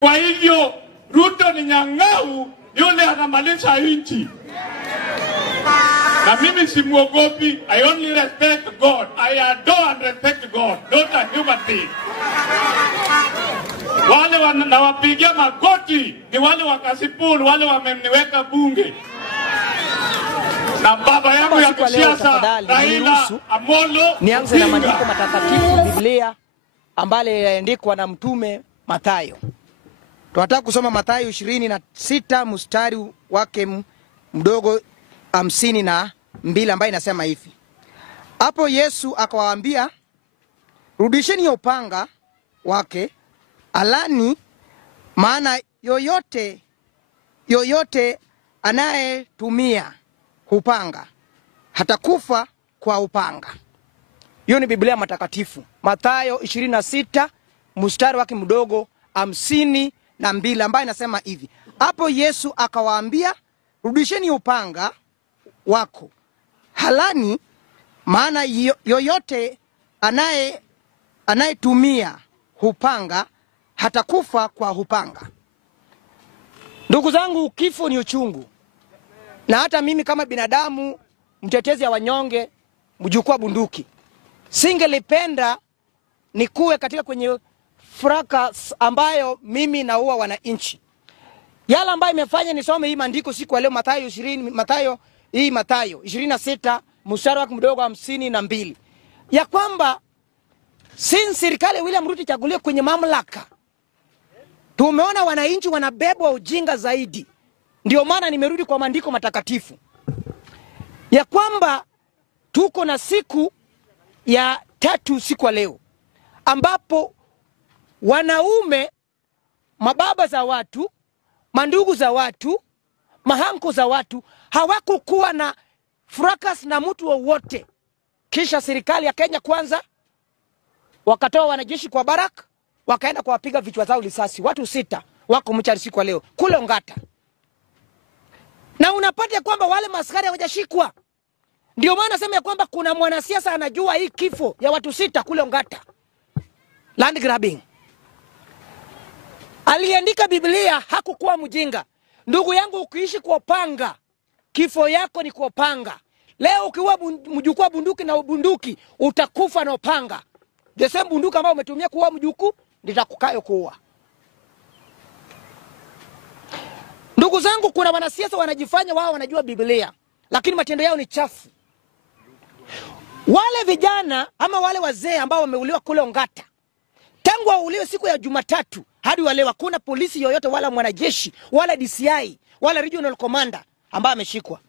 Kwa hivyo Ruto ni nyang'au yule anamalisha nchi. Na mimi simuogopi. I only respect God. I adore and respect God, not a human being. Wale wanawapigia magoti ni wale wakasipulu, wale wameniweka bunge. Na baba yangu ya kisiasa Raila Amolo. Nianze na maandiko matakatifu Biblia ambale yaandikwa na mtume Mathayo. Tunataka kusoma Mathayo 26 mstari wake mdogo 52 ambaye inasema hivi. Hapo Yesu akawaambia, rudisheni upanga wake alani, maana yoyote anayetumia upanga hatakufa kwa upanga. Hiyo ni Biblia matakatifu. Mathayo 26 mstari wake mdogo 52 ambaye inasema hivi. Hapo Yesu akawaambia, rudisheni upanga wako halani, maana yoyote anayetumia upanga hatakufa kwa upanga. Ndugu zangu, kifo ni uchungu. Na hata mimi kama binadamu mtetezi ya wanyonge, mjukuu bunduki, singelipenda nikuwe katika kwenye fracas ambayo mimi naua wananchi. Yala ambayo imefanya nisome hii maandiko siku ya leo Mathayo 26 mstari wake mdogo 52. Ya kwamba since serikali William Ruto chaguliwa kwenye mamlaka, tumeona wananchi wanabebwa ujinga zaidi. Ndio maana nimerudi kwa maandiko matakatifu. Ya kwamba tuko na siku ya 3 siku ya leo ambapo wanaume, mababa za watu, mandugu za watu, mahanko za watu hawakukuwa na fracas na mtu wowote. Kisha serikali ya Kenya Kwanza wakatoa wanajeshi kwa Barak, wakaenda kuwapiga vichwa zao risasi. Watu 6 wako mchari siku leo kule Ongata. Na unapata kwamba wale maskari hawajashikwa. Ndio maana nasema ya kwamba kuna mwanasiasa anajua hii kifo ya watu 6 kule Ongata. Land grabbing. Aliandika Biblia, hakukuwa mjinga. Ndugu yangu, ukiishi kwa panga, kifo yako ni kwa panga. Leo ukiwa mjukuu bunduki na bunduki, utakufa na upanga. The same bunduki ambao umetumia kuua mjukuu litakukayo kuua. Ndugu zangu, kuna wanasiasa wanajifanya wao wanajua Biblia, lakini matendo yao ni chafu. Wale vijana ama wale wazee ambao wameuliwa kule Ongata, tangu wauliwe siku ya Jumatatu hadi wale hakuna polisi yoyote wala mwanajeshi wala DCI wala regional commander ambaye ameshikwa.